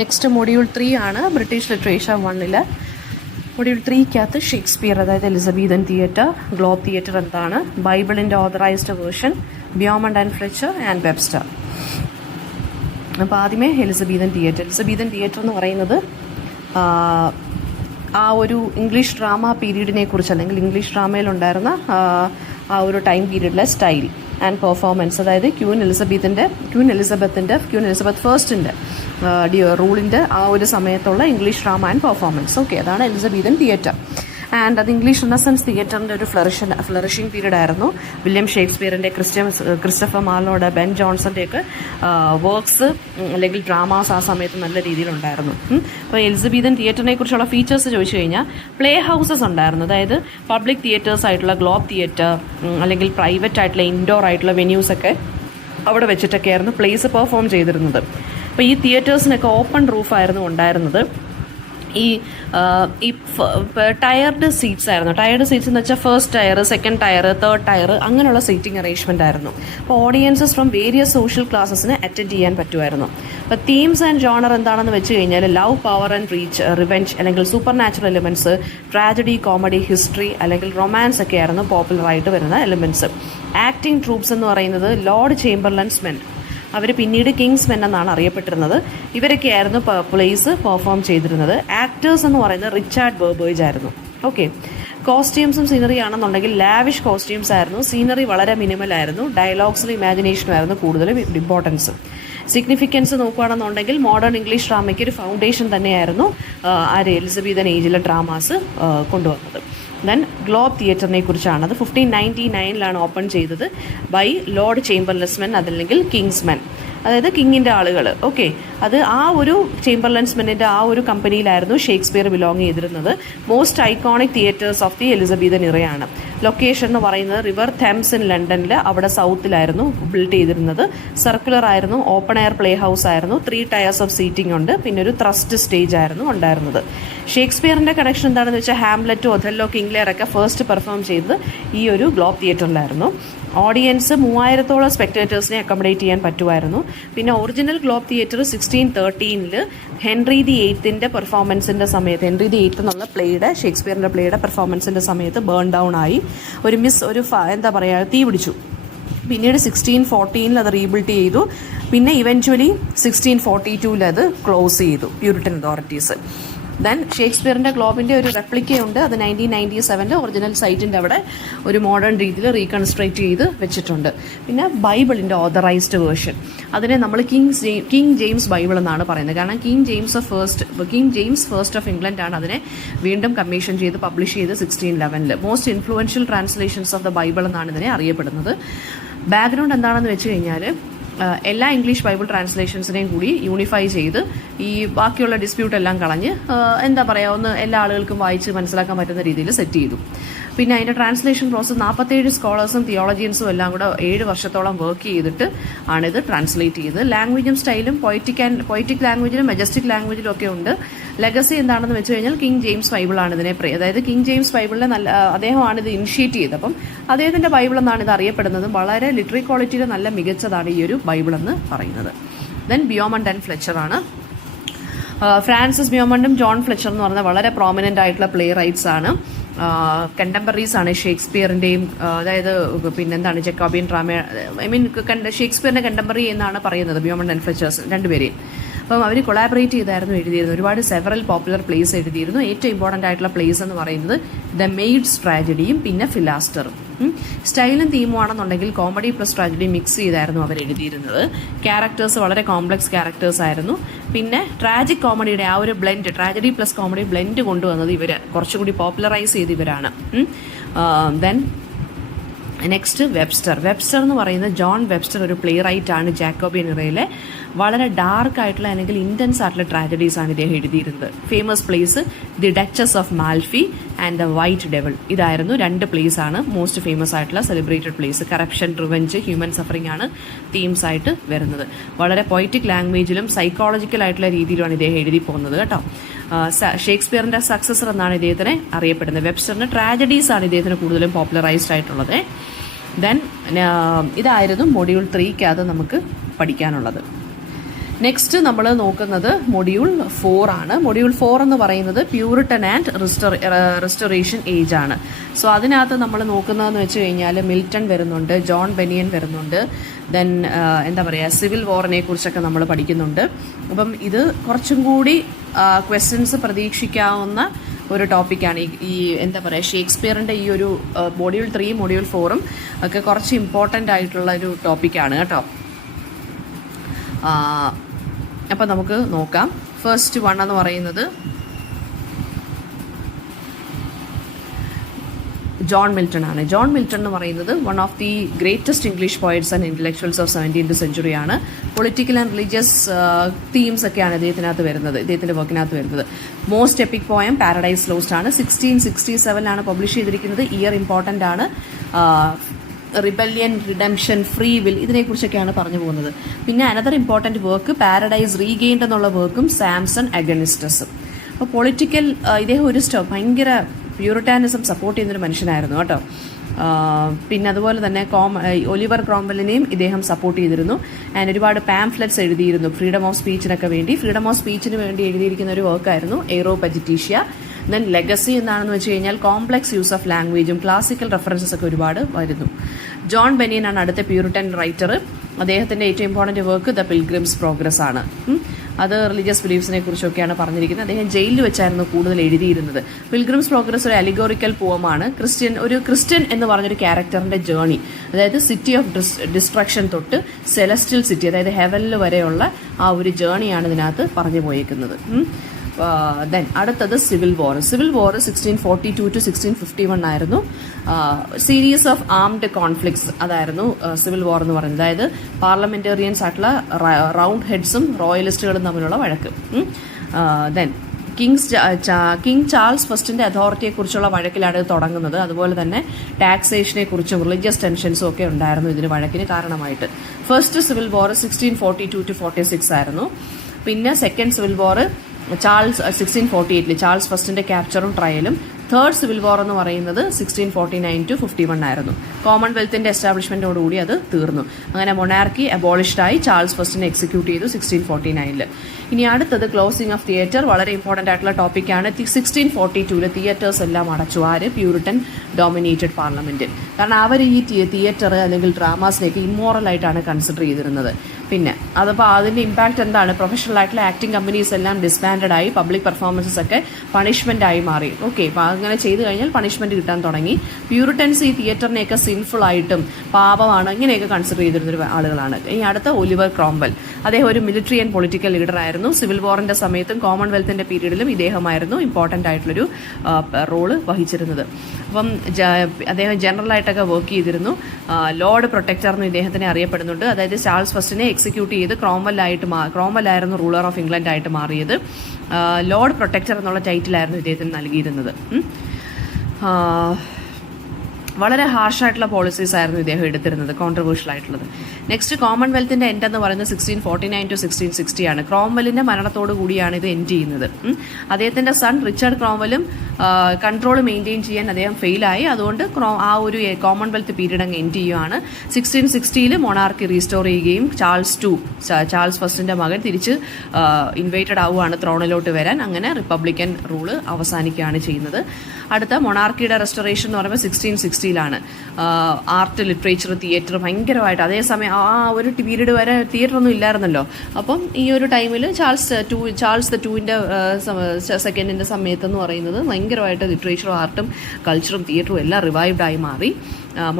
Next module 3 ആണ് British literature 1. Module 3-ക്കകത്ത് Shakespeare, അതായത് എലിസബത്തൻ തിയേറ്റർ, ഗ്ലോബ് തിയേറ്റർ എന്താണ്, ബൈബിളിൻ്റെ authorised version, Beaumont and Fletcher and Webster. അപ്പോൾ ആദ്യമേ എലിസബത്തൻ തിയേറ്റർ എന്ന് പറയുന്നത് ആ ഒരു ഇംഗ്ലീഷ് ഡ്രാമ പീരീഡിനെ കുറിച്ച്, അല്ലെങ്കിൽ ഇംഗ്ലീഷ് ഡ്രാമയിലുണ്ടായിരുന്ന ആ ഒരു ടൈം പീരീഡിലെ സ്റ്റൈൽ ആൻഡ് പെർഫോമൻസ്, അതായത് ക്യൂൻ എലിസബത്ത് ഫസ്റ്റിൻ്റെ റൂളിൻ്റെ ആ ഒരു സമയത്തുള്ള English drama and performance. Okay, അതാണ് എലിസബത്തൻ തിയേറ്റർ. ആൻഡ് അത് ഇംഗ്ലീഷ് റെനസൻസ് തിയേറ്ററിൻ്റെ ഒരു ഫ്ലറിഷിംഗ് പീരീഡ് ആയിരുന്നു. വില്യം ഷേക്സ്പിയറിൻ്റെ, ക്രിസ്റ്റഫർ മാർലോയുടെ, ബെൻ ജോൺസൻ്റെയൊക്കെ വർക്ക്സ് അല്ലെങ്കിൽ ഡ്രാമാസ് ആ സമയത്ത് നല്ല രീതിയിലുണ്ടായിരുന്നു. അപ്പോൾ എലിസബത്തൻ തിയേറ്ററിനെ കുറിച്ചുള്ള ഫീച്ചേഴ്സ് ചോദിച്ചു കഴിഞ്ഞാൽ, പ്ലേ ഹൗസസ് ഉണ്ടായിരുന്നു. അതായത് പബ്ലിക് തിയേറ്റേഴ്സ് ആയിട്ടുള്ള ഗ്ലോബ് തിയേറ്റർ, അല്ലെങ്കിൽ പ്രൈവറ്റ് ആയിട്ടുള്ള ഇൻഡോർ ആയിട്ടുള്ള വെന്യൂസൊക്കെ അവിടെ വെച്ചിട്ടൊക്കെ ആയിരുന്നു പ്ലേസ് പെർഫോം ചെയ്തിരുന്നത്. അപ്പോൾ ഈ തിയേറ്റേഴ്സിനൊക്കെ ഓപ്പൺ റൂഫായിരുന്നു ഉണ്ടായിരുന്നത്. ഈ ടയർഡ് സീറ്റ്സ് ആയിരുന്നു. ടയർഡ് സീറ്റ്സ് എന്ന് വെച്ചാൽ first tier, second tier, third tier, അങ്ങനെയുള്ള സീറ്റിംഗ് അറേഞ്ച്മെൻ്റ് ആയിരുന്നു. അപ്പോൾ ഓഡിയൻസസ് ഫ്രം വേരിയസ് സോഷ്യൽ ക്ലാസസിന് അറ്റൻഡ് ചെയ്യാൻ പറ്റുമായിരുന്നു. അപ്പോൾ തീംസ് ആൻഡ് ജോണർ എന്താണെന്ന് വെച്ച് കഴിഞ്ഞാൽ, ലവ്, പവർ ആൻഡ് റിവെഞ്ച്, അല്ലെങ്കിൽ supernatural elements, tragedy, comedy, history, അല്ലെങ്കിൽ റൊമാൻസ് ഒക്കെ ആയിരുന്നു പോപ്പുലറായിട്ട് വരുന്ന എലിമെൻറ്റ്സ്. ആക്ടിംഗ് ട്രൂപ്സ് എന്ന് പറയുന്നത് ലോർഡ് ചേംബർലൻസ് മെൻ, അവർ പിന്നീട് കിങ്സ് മെൻ എന്നാണ് അറിയപ്പെട്ടിരുന്നത്. ഇവരൊക്കെയായിരുന്നു പ്ലേസ് പെർഫോം ചെയ്തിരുന്നത്. ആക്ടേഴ്സ് എന്ന് പറയുന്നത് റിച്ചാർഡ് ബേർബേജ് ആയിരുന്നു. ഓക്കെ, കോസ്റ്റ്യൂംസും സീനറി ആണെന്നുണ്ടെങ്കിൽ ലാവിഷ് കോസ്റ്റ്യൂംസ് ആയിരുന്നു. സീനറി വളരെ മിനിമൽ ആയിരുന്നു. ഡയലോഗ്സിലും ഇമാജിനേഷനും ആയിരുന്നു കൂടുതലും ഇമ്പോർട്ടൻസ്. സിഗ്നിഫിക്കൻസ് നോക്കുകയാണെന്നുണ്ടെങ്കിൽ മോഡേൺ ഇംഗ്ലീഷ് ഡ്രാമയ്ക്ക് ഒരു ഫൗണ്ടേഷൻ തന്നെയായിരുന്നു എലിസബത്തൻ ഏജിലെ ഡ്രാമാസ് കൊണ്ടുവന്നത്. ദെൻ ഗ്ലോബ് തിയേറ്ററിനെ കുറിച്ചാണ്. അത് 1599 ഓപ്പൺ ചെയ്തത് ബൈ ലോർഡ് ചേംബർലെൻസ് മെൻ, അതല്ലെങ്കിൽ കിങ്സ് മെൻ, അതായത് കിങ്ങിൻ്റെ ആളുകൾ. ഓക്കെ, അത് ആ ഒരു ചേംബർലെൻസ് മെന്നിൻ്റെ ആ ഒരു കമ്പനിയിലായിരുന്നു ഷേക്സ്പിയർ ബിലോങ് ചെയ്തിരുന്നത്. Most iconic theatres of the Elizabethan ഇറയാണ്. ലൊക്കേഷൻ എന്ന് പറയുന്നത് റിവർ തെംസ് ഇൻ ലണ്ടനിൽ, അവിടെ സൗത്തിലായിരുന്നു ബിൽഡ് ചെയ്തിരുന്നത്. സർക്കുലർ ആയിരുന്നു, ഓപ്പൺ എയർ പ്ലേ ഹൗസ് ആയിരുന്നു, 3 ടയർസ് ഓഫ് സീറ്റിംഗ് ഉണ്ട്, പിന്നെ ഒരു ത്രസ്റ്റ് സ്റ്റേജ് ആയിരുന്നു ഉണ്ടായിരുന്നത്. ഷേക്സ്പിയറിൻ്റെ കണക്ഷൻ എന്താണെന്ന് വെച്ചാൽ, ഹാംലെറ്റ്, ഒഥല്ലോ, കിങ് ലിയർ ഒക്കെ ഫസ്റ്റ് പെർഫോം ചെയ്തത് ഈ ഒരു ഗ്ലോബ് തിയേറ്ററിലായിരുന്നു. ഓഡിയൻസ് 3000-ഓളം സ്പെക്ടേറ്റേഴ്സിനെ അക്കോമഡേറ്റ് ചെയ്യാൻ പറ്റുമായിരുന്നു. പിന്നെ original Globe theatre 1613 Henry the എയ്ത്തിൻ്റെ പെർഫോമൻസിൻ്റെ സമയത്ത്, ഹെൻറി ദി എയ്ത്ത് എന്നുള്ള ഷേക്സ്പിയറിൻ്റെ പ്ലേയുടെ പെർഫോമൻസിൻ്റെ സമയത്ത് ബേൺ ഡൗൺ ആയി. തീ പിടിച്ചു. പിന്നീട് 1614 അത് റീബിൽഡ് ചെയ്തു. പിന്നെ ഇവൻച്വലി 1642 അത് ക്ലോസ് ചെയ്തു പ്യൂരിറ്റൻ അതോറിറ്റീസ്. ദെൻ ഷേക്സ്പിയറിൻ്റെ ഗ്ലോബിൻ്റെ ഒരു റെപ്ലിക്കയുണ്ട്. അത് 1997 ഒറിജിനൽ സൈറ്റിൻ്റെ അവിടെ ഒരു മോഡേൺ രീതിയിൽ റീകൺസ്ട്രക്റ്റ് ചെയ്ത് വെച്ചിട്ടുണ്ട്. പിന്നെ ബൈബിളിൻ്റെ ഓതറൈസ്ഡ് വേർഷൻ, അതിനെ നമ്മൾ കിങ് ജെയിംസ് ബൈബിൾ എന്നാണ് പറയുന്നത്. കാരണം king James first of England ആണ് അതിനെ വീണ്ടും കമ്മീഷൻ ചെയ്ത് പബ്ലിഷ് ചെയ്ത് 1611. Most influential translations of the Bible എന്നാണ് ഇതിനെ അറിയപ്പെടുന്നത്. ബാക്ക്ഗ്രൗണ്ട് എന്താണെന്ന് വെച്ച് കഴിഞ്ഞാൽ, എല്ലാ ഇംഗ്ലീഷ് ബൈബിൾ ട്രാൻസ്ലേഷൻസിനെയും കൂടി യൂണിഫൈ ചെയ്ത് ഈ ബാക്കിയുള്ള ഡിസ്പ്യൂട്ട് എല്ലാം കളഞ്ഞ് ഒന്ന് എല്ലാ ആളുകൾക്കും വായിച്ച് മനസ്സിലാക്കാൻ പറ്റുന്ന രീതിയിൽ സെറ്റ് ചെയ്തു. പിന്നെ അതിൻ്റെ ട്രാൻസ്ലേഷൻ പ്രോസസ് 47 സ്കോളേഴ്സും തിയോളജിയൻസും എല്ലാം കൂടെ 7 വർഷത്തോളം വർക്ക് ചെയ്തിട്ട് ആണിത് ട്രാൻസ്ലേറ്റ് ചെയ്തത്. ലാംഗ്വേജും സ്റ്റൈലും പൊയറ്റിക് ലാംഗ്വേജിലും മെജസ്റ്റിക് ലാംഗ്വേജിലും ഒക്കെ ഉണ്ട്. ലെഗസി എന്താണെന്ന് വെച്ച് കഴിഞ്ഞാൽ, കിങ് ജെയിംസ് ബൈബിളാണ് ഇതിനെ അതായത് കിങ് ജെയിംസ് ബൈബിളിനെ അദ്ദേഹമാണ് ഇത് ഇനിഷ്യേറ്റ് ചെയ്തത്. അപ്പം അദ്ദേഹത്തിൻ്റെ ബൈബിൾ എന്നാണ് ഇത് അറിയപ്പെടുന്നത്. വളരെ ലിറ്റററി ക്വാളിറ്റിയിൽ നല്ല മികച്ചതാണ് ഈ ഒരു ബൈബിൾ എന്ന് പറയുന്നത്. ദെൻ ബിയോമണ്ട് ആൻഡ് ഫ്ലെച്ചർ ആണ്. ഫ്രാൻസിസ് ബിയോമണ്ടും ജോൺ ഫ്ലെച്ചർ എന്ന് പറഞ്ഞാൽ വളരെ പ്രോമിനൻ്റ് ആയിട്ടുള്ള പ്ലേ റൈറ്റ്സ് ആണ്. കണ്ടംപററീസ് ആണ് ഷേക്സ്പിയറിൻ്റെയും. അതായത് പിന്നെന്താണ് ജക്കോബിയൻ ഡ്രാമ, ഷേക്സ്പിയറിൻ്റെ കണ്ടംപററി എന്നാണ് പറയുന്നത് ബിയോമണ്ട് ആൻഡ് ഫ്ലെച്ചേഴ്സ് രണ്ടുപേരെയും. അപ്പം അവർ കൊളാബറേറ്റ് ചെയ്തായിരുന്നു എഴുതിയിരുന്നത്. ഒരുപാട് സെവറൽ പോപ്പുലർ പ്ലേസ് എഴുതിയിരുന്നു. ഏറ്റവും ഇമ്പോർട്ടൻ്റ് ആയിട്ടുള്ള പ്ലേസ് എന്ന് പറയുന്നത് ദ മെയ്ഡ്സ് ട്രാജഡിയും പിന്നെ ഫിലാസ്റ്ററും. സ്റ്റൈലും തീമും ആണെന്നുണ്ടെങ്കിൽ കോമഡി പ്ലസ് ട്രാജഡി മിക്സ് ചെയ്തായിരുന്നു അവർ എഴുതിയിരുന്നത്. ക്യാരക്ടേഴ്സ് വളരെ കോംപ്ലക്സ് ക്യാരക്ടേഴ്സ് ആയിരുന്നു. പിന്നെ ട്രാജിക് കോമഡിയുടെ ആ ഒരു blend, tragedy plus comedy blend കൊണ്ടുവന്നത് കുറച്ചുകൂടി പോപ്പുലറൈസ് ചെയ്ത് ഇവരാണ്. ദെൻ നെക്സ്റ്റ് വെബ്സ്റ്റർ എന്ന് പറയുന്നത് ജോൺ വെബ്സ്റ്റർ ഒരു പ്ലേ റൈറ്റ് ആണ്. ജാക്കോബിയൻ ഇറയിലെ വളരെ ഡാർക്ക് ആയിട്ടുള്ള അല്ലെങ്കിൽ ഇൻറ്റൻസ് ആയിട്ടുള്ള ട്രാജഡീസ് ആണ് ഇദ്ദേഹം എഴുതിയിരുന്നത്. Famous plays the Duchess of Malfi and the White Devil, ഇതായിരുന്നു 2 പ്ലേസ് ആണ് മോസ്റ്റ് ഫേമസ് ആയിട്ടുള്ള celebrated plays. Corruption, revenge, human suffering ആണ് തീംസ് ആയിട്ട് വരുന്നത്. വളരെ പൊയറ്റിക് ലാംഗ്വേജിലും സൈക്കോളജിക്കൽ ആയിട്ടുള്ള രീതിയിലുമാണ് ഇദ്ദേഹം എഴുതി പോകുന്നത് കേട്ടോ. ഷേക്സ്പിയറിൻ്റെ സക്സസർ എന്നാണ് ഇദ്ദേഹത്തിനെ അറിയപ്പെടുന്നത്. വെബ്സ്റ്ററിൻ്റെ ട്രാജഡീസ് ആണ് ഇദ്ദേഹത്തിന് കൂടുതലും പോപ്പുലറൈസ്ഡ് ആയിട്ടുള്ളത്. ദെൻ ഇതായിരുന്നു മൊഡ്യൂൾ 3-ക്കകത്ത് നമുക്ക് പഠിക്കാനുള്ളത്. നെക്സ്റ്റ് നമ്മൾ നോക്കുന്നത് മൊഡ്യൂൾ 4 ആണ്. മൊഡ്യൂൾ 4 എന്ന് പറയുന്നത് പ്യൂരിട്ടൻ ആൻഡ് റിസ്റ്റോറേഷൻ ഏജ് ആണ്. സോ അതിനകത്ത് നമ്മൾ നോക്കുന്നതെന്ന് വെച്ച് കഴിഞ്ഞാൽ മിൽട്ടൺ വരുന്നുണ്ട്, ജോൺ ബെനിയൻ വരുന്നുണ്ട്, ദെൻ എന്താ പറയുക, സിവിൽ വാറിനെ കുറിച്ചൊക്കെ നമ്മൾ പഠിക്കുന്നുണ്ട്. അപ്പം ഇത് കുറച്ചും കൂടി ക്വസ്റ്റ്യൻസ് പ്രതീക്ഷിക്കാവുന്ന ഒരു ടോപ്പിക്കാണ്. ഈ എന്താ പറയുക, ഷേക്സ്പിയറിൻ്റെ ഈ ഒരു മൊഡ്യൂൾ 3 മൊഡ്യൂൾ 4 ഒക്കെ കുറച്ച് ഇമ്പോർട്ടൻ്റ് ആയിട്ടുള്ള ഒരു ടോപ്പിക്കാണ് കേട്ടോ. അപ്പം നമുക്ക് നോക്കാം. ഫസ്റ്റ് വൺ എന്ന് പറയുന്നത് ജോൺ മിൽട്ടൺ ആണ്. ജോൺ മിൽട്ടൺ എന്ന് പറയുന്നത് one of the greatest English poets and intellectuals of 17th century ആണ്. പൊളിറ്റിക്കൽ ആൻഡ് റിലീജിയസ് തീംസ് ഒക്കെയാണ് ഇദ്ദേഹത്തിൻ്റെ വർക്കിനകത്ത് വരുന്നത്. Most EPIC poem paradise lost ആണ്. 1667 പബ്ലിഷ് ചെയ്തിരിക്കുന്നത്. ഇയർ ഇമ്പോർട്ടൻ്റ് ആണ്. റിബല്യൻ, റിഡംഷൻ, ഫ്രീ വിൽ, ഇതിനെക്കുറിച്ചൊക്കെയാണ് പറഞ്ഞു പോകുന്നത്. പിന്നെ another important work paradise regained എന്നുള്ള വർക്കും സാംസൺ അഗനിസ്റ്റസും. അപ്പോൾ പൊളിറ്റിക്കൽ ഇദ്ദേഹം ഒരു ഭയങ്കര പ്യൂരിറ്റാനിസം സപ്പോർട്ട് ചെയ്യുന്നൊരു മനുഷ്യനായിരുന്നു കേട്ടോ. പിന്നെ അതുപോലെ തന്നെ ഒലിവർ ക്രോംവെല്ലിനെയും ഇദ്ദേഹം സപ്പോർട്ട് ചെയ്തിരുന്നു. ആൻഡ് ഒരുപാട് പാംഫ്ലെറ്റ്സ് എഴുതിയിരുന്നു ഫ്രീഡം ഓഫ് സ്പീച്ചിനൊക്കെ വേണ്ടി. ഫ്രീഡം ഓഫ് സ്പീച്ചിന് വേണ്ടി എഴുതിയിരിക്കുന്ന ഒരു വർക്കായിരുന്നു എയ്റോപജിറ്റീഷ്യ. ദെൻ ലെഗസി എന്താണെന്ന് വെച്ച് കഴിഞ്ഞാൽ കോംപ്ലക്സ് യൂസ് ഓഫ് ലാംഗ്വേജും ക്ലാസിക്കൽ റെഫറൻസസ് ഒക്കെ ഒരുപാട് വരുന്നു. ജോൺ ബെനിയൻ ആണ് അടുത്ത പ്യൂരിറ്റൻ റൈറ്റർ. അദ്ദേഹത്തിൻ്റെ ഏറ്റവും important work the pilgrims progress ആണ്. അത് റിലീജിയസ് ബിലീഫ്സിനെ കുറിച്ചൊക്കെയാണ് പറഞ്ഞിരിക്കുന്നത്. അദ്ദേഹം ജയിലിൽ വെച്ചായിരുന്നു കൂടുതൽ എഴുതിയിരുന്നത്. പിൽഗ്രിംസ് പ്രോഗ്രസ് ഒരു അലിഗോറിക്കൽ പോമാണ്. ഒരു ക്രിസ്ത്യൻ എന്ന് പറഞ്ഞൊരു ക്യാരക്ടറിൻ്റെ ജേണി, അതായത് സിറ്റി ഓഫ് ഡിസ്ട്രക്ഷൻ തൊട്ട് സെലസ്റ്റിയൽ സിറ്റി, അതായത് ഹെവനിൽ വരെയുള്ള ആ ഒരു ജേണിയാണ് ഇതിനകത്ത് പറഞ്ഞു പോയേക്കുന്നത്. ദെൻ അടുത്തത് സിവിൽ വാർ. 1642 to 1651 ആയിരുന്നു. സീരീസ് ഓഫ് ആംഡ് കോൺഫ്ലിക്ട്സ്, അതായിരുന്നു സിവിൽ വാർ എന്ന് പറയുന്നത്. അതായത് പാർലമെന്റേറിയൻസ് ആയിട്ടുള്ള റൗണ്ട് ഹെഡ്സും റോയലിസ്റ്റുകളും തമ്മിലുള്ള വഴക്ക്. ദെൻ കിങ് ചാൾസ് ഫസ്റ്റിന്റെ അതോറിറ്റിയെക്കുറിച്ചുള്ള വഴക്കിലാണ് ഇത് തുടങ്ങുന്നത്. അതുപോലെ തന്നെ ടാക്സേഷനെ കുറിച്ചും റിലീജിയസ് ടെൻഷൻസും ഒക്കെ ഉണ്ടായിരുന്നു ഇതിന് വഴക്കിന് കാരണമായിട്ട്. ഫസ്റ്റ് സിവിൽ വാർ 1642 to 46 ആയിരുന്നു. പിന്നെ സെക്കൻഡ് സിവിൽ വാർ 1648 ചാൾസ് ഫസ്റ്റിന്റെ ക്യാപ്ചറും ട്രയലും. തേർഡ് സിവിൽ വാർ എന്ന് പറയുന്നത് 1649 to 51 ആയിരുന്നു. കോമൺവെൽത്തിന്റെ എസ്റ്റാബ്ലിഷ്മെന്റോടുകൂടി അത് തീർന്നു. അങ്ങനെ മൊണാർക്കി അബോളിഷ്ഡായി. ചാൾസ് ഫസ്റ്റിനെ എക്സിക്യൂട്ട് ചെയ്തു 1649. ഇനി അടുത്തത് ക്ലോസിംഗ് ഓഫ് തിയേറ്റർ. വളരെ ഇമ്പോർട്ടൻ്റ് ആയിട്ടുള്ള ടോപ്പിക്കാണ്. 1642 തിയേറ്റേഴ്സ് എല്ലാം അടച്ചു. ആര്? Puritan dominated parliament. കാരണം അവർ ഈ തിയേറ്റർ അല്ലെങ്കിൽ ഡ്രാമാസിനെയൊക്കെ ഇമ്മോറൽ ആയിട്ടാണ് കൺസിഡർ ചെയ്തിരുന്നത്. പിന്നെ അതപ്പോൾ അതിൻ്റെ ഇമ്പാക്റ്റ് എന്താണ്? പ്രൊഫഷണൽ ആയിട്ടുള്ള ആക്ടിംഗ് കമ്പനീസ് എല്ലാം ഡിസ്ബാൻഡഡ് ആയി. പബ്ലിക് പെർഫോമൻസസ് ഒക്കെ പണിഷ്മെന്റ് ആയി മാറി. ഓക്കെ, അപ്പോൾ അങ്ങനെ ചെയ്തു കഴിഞ്ഞാൽ പണിഷ്മെന്റ് കിട്ടാൻ തുടങ്ങി. പ്യൂരിറ്റൻസ് ഈ തിയേറ്ററിനെയൊക്കെ സിൻഫുൾ ആയിട്ടും പാപമാണ് ഇങ്ങനെയൊക്കെ കൺസിഡർ ചെയ്തിരുന്ന ആളുകളാണ്. ഇനി അടുത്ത ഒലിവർ ക്രോംവെൽ. അദ്ദേഹം ഒരു മിലിറ്ററി ആൻഡ് പൊളിറ്റിക്കൽ ലീഡർ ആയിരുന്നു. സിവിൽ വാറിന്റെ സമയത്തും കോമൺവെൽത്തിന്റെ പീരീഡിലും ഇദ്ദേഹമായിരുന്നു ഇമ്പോർട്ടൻ്റ് ആയിട്ടുള്ളൊരു റോള് വഹിച്ചിരുന്നത്. അപ്പം അദ്ദേഹം ജനറലായിട്ടൊക്കെ വർക്ക് ചെയ്തിരുന്നു. ലോർഡ് പ്രൊട്ടക്ടർ എന്ന് ഇദ്ദേഹത്തിനെ അറിയപ്പെടുന്നുണ്ട്. അതായത് ചാൾസ് ഫസ്റ്റിനെ എക്സിക്യൂട്ട് ചെയ്ത് ക്രോംവെല്ലായിരുന്നു റൂളർ ഓഫ് ഇംഗ്ലണ്ട് ആയിട്ട് മാറിയത്. ലോർഡ് പ്രൊട്ടക്ടർ എന്നുള്ള ടൈറ്റിലായിരുന്നു ഇദ്ദേഹത്തിന് നൽകിയിരുന്നത്. വളരെ ഹാർഷായിട്ടുള്ള പോളിസീസ് ആയിരുന്നു ഇദ്ദേഹം എടുത്തിരുന്നത്, കോൺട്രവേഴ്ഷ്യൽ ആയിട്ടുള്ളത്. നെക്സ്റ്റ് കോമൺവെൽത്തിന്റെ എൻഡ് എന്ന് പറയുന്നത് 1649 to 1660 ആണ്. ക്രോംവെല്ലിന്റെ മരണത്തോടു കൂടിയാണ് ഇത് എൻഡ് ചെയ്യുന്നത്. അദ്ദേഹത്തിന്റെ സൺ റിച്ചാർഡ് ക്രോംവെല്ലും കൺട്രോൾ മെയിൻറ്റെയിൻ ചെയ്യാൻ അദ്ദേഹം ഫെയിലായി. അതുകൊണ്ട് ആ ഒരു കോമൺവെൽത്ത് പീരീഡ് അങ്ങ് എൻഡ് ചെയ്യുകയാണ്. 1660 മൊണാർക്കി റീസ്റ്റോർ ചെയ്യുകയും ചാൾസ് ഫസ്റ്റിന്റെ മകൻ തിരിച്ച് ഇൻവൈറ്റഡ് ആവുകയാണ് ത്രോണിലോട്ട് വരാൻ. അങ്ങനെ റിപ്പബ്ലിക്കൻ റൂള് അവസാനിക്കുകയാണ് ചെയ്യുന്നത്. അടുത്ത മൊണാർക്കിയുടെ റെസ്റ്റോറേഷൻ എന്ന് പറയുമ്പോൾ 1660 ആർട്ട്, ലിറ്ററേച്ചർ, തിയേറ്റർ ഭയങ്കരമായിട്ട് അതേസമയം ആ ഒരു പീരീഡ് വരെ തിയേറ്റർ ഒന്നും ഇല്ലായിരുന്നല്ലോ. അപ്പം ഈ ഒരു ടൈമിൽ ചാൾസ് ദ ടൂവിൻ്റെ സെക്കൻഡിൻ്റെ സമയത്തെന്ന് പറയുന്നത് ഭയങ്കരമായിട്ട് ലിറ്ററേച്ചറും ആർട്ടും കൾച്ചറും തിയേറ്ററും എല്ലാം റിവൈവ്ഡ് ആയി മാറി.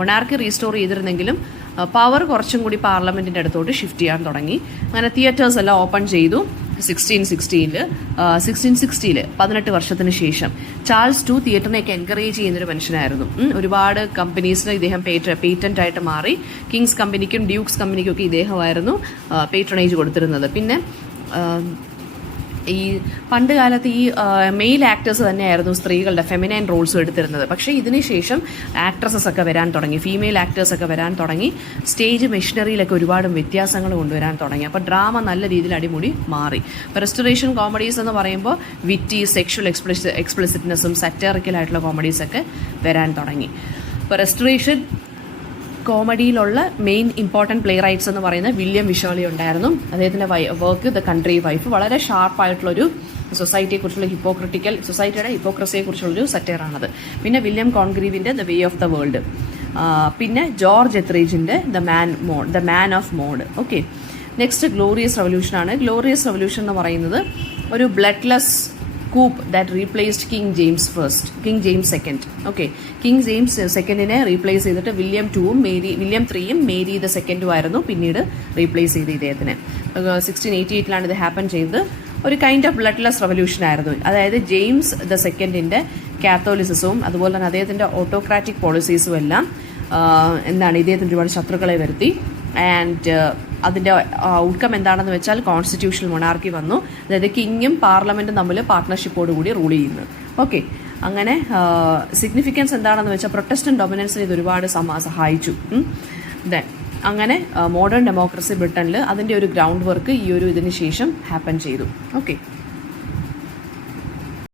മൊണാർക്കി റീസ്റ്റോർ ചെയ്തിരുന്നെങ്കിലും പവർ കുറച്ചും കൂടി പാർലമെന്റിന്റെ അടുത്തോട്ട് ഷിഫ്റ്റ് ചെയ്യാൻ തുടങ്ങി. അങ്ങനെ തിയേറ്റേഴ്സ് എല്ലാം ഓപ്പൺ ചെയ്തു. 1660 18 വർഷത്തിന് ശേഷം ചാൾസ് II തിയേറ്ററിനെയൊക്കെ എൻകറേജ് ചെയ്യുന്നൊരു മനുഷ്യനായിരുന്നു. ഒരുപാട് കമ്പനീസിന് ഇദ്ദേഹം പേറ്റന്റ് ആയിട്ട് മാറി. കിങ്സ് കമ്പനിക്കും ഡ്യൂക്സ് കമ്പനിക്കും ഒക്കെ ഇദ്ദേഹമായിരുന്നു പേട്രണേജ് കൊടുത്തിരുന്നത്. പിന്നെ ഈ പണ്ട് കാലത്ത് ഈ മെയിൽ ആക്ടേഴ്സ് തന്നെയായിരുന്നു സ്ത്രീകളുടെ ഫെമിനൈൻ റോൾസും എടുത്തിരുന്നത്. പക്ഷേ ഇതിനുശേഷം ആക്ട്രസസ് ഒക്കെ വരാൻ തുടങ്ങി, ഫീമെയിൽ ആക്ടേഴ്സ് ഒക്കെ വരാൻ തുടങ്ങി. സ്റ്റേജ് മെഷീനറിയിലൊക്കെ ഒരുപാട് വ്യത്യാസങ്ങൾ കൊണ്ടുവരാൻ തുടങ്ങി. അപ്പോൾ ഡ്രാമ നല്ല രീതിയിൽ അടിമുടി മാറി. ഇപ്പോൾ റെസ്റ്റോറേഷൻ കോമഡീസ് എന്ന് പറയുമ്പോൾ വിറ്റി, സെക്ഷൽ എക്സ്പ്ലിസിറ്റ്നെസ്സും സറ്ററിക്കലായിട്ടുള്ള കോമഡീസൊക്കെ വരാൻ തുടങ്ങി. ഇപ്പോൾ റെസ്റ്റോറേഷൻ കോമഡിയിലുള്ള മെയിൻ ഇമ്പോർട്ടൻറ്റ് പ്ലേ റൈറ്റ്സ് എന്ന് പറയുന്നത് വില്യം വിഷോളി ഉണ്ടായിരുന്നു. അദ്ദേഹത്തിൻ്റെ വർക്ക് ദ കൺട്രി വൈഫ് വളരെ ഷാർപ്പായിട്ടുള്ളൊരു സൊസൈറ്റിയെക്കുറിച്ചുള്ള സൊസൈറ്റിയുടെ ഹിപ്പോക്രസിയെക്കുറിച്ചുള്ളൊരു സറ്റയറാണത്. പിന്നെ വില്യം കോൺഗ്രീവിൻ്റെ the way of the world, പിന്നെ ജോർജ് എത്രീജിൻ്റെ the man of mode. Okay, next glorious revolution ആണ്. ഗ്ലോറിയസ് റവല്യൂഷൻ എന്ന് പറയുന്നത് ഒരു bloodless coup that replaced King James second. Okay, King James സെക്കൻഡിനെ റീപ്ലേസ് ചെയ്തിട്ട് വില്യം 3യും മേരി ദ സെക്കൻഡും ആയിരുന്നു പിന്നീട് റീപ്ലേസ് ചെയ്ത് ഇദ്ദേഹത്തിന്. 1688 ഇത് ഹാപ്പൻ ചെയ്തത്. ഒരു കൈൻഡ് ഓഫ് ബ്ലഡ്ലെസ് റവല്യൂഷൻ ആയിരുന്നു. അതായത് ജെയിംസ് ദ സെക്കൻഡിൻ്റെ കാത്തോലിസിസവും അതുപോലെ തന്നെ അദ്ദേഹത്തിൻ്റെ ഓട്ടോക്രാറ്റിക് പോളിസീസും എല്ലാം ഇദ്ദേഹത്തിന് ഒരുപാട് ശത്രുക്കളെ വരുത്തി. ആൻഡ് അതിൻ്റെ ഔട്ട്കം എന്താണെന്ന് വെച്ചാൽ കോൺസ്റ്റിറ്റ്യൂഷണൽ മൊണാർക്കി വന്നു. അതായത് കിങ്ങും പാർലമെൻറ്റും തമ്മിൽ പാർട്ട്ണർഷിപ്പോടുകൂടി റൂൾ ചെയ്യുന്നു. ഓക്കെ, അങ്ങനെ സിഗ്നിഫിക്കൻസ് എന്താണെന്ന് വെച്ചാൽ പ്രൊട്ടസ്റ്റന്റ് ഡൊമിനൻസിന് ഇത് ഒരുപാട് സഹായിച്ചു. അങ്ങനെ മോഡേൺ ഡെമോക്രസി ബ്രിട്ടനിൽ അതിൻ്റെ ഒരു ഗ്രൗണ്ട് വർക്ക് ഇതിന് ശേഷം ഹാപ്പൻ ചെയ്തു. ഓക്കെ.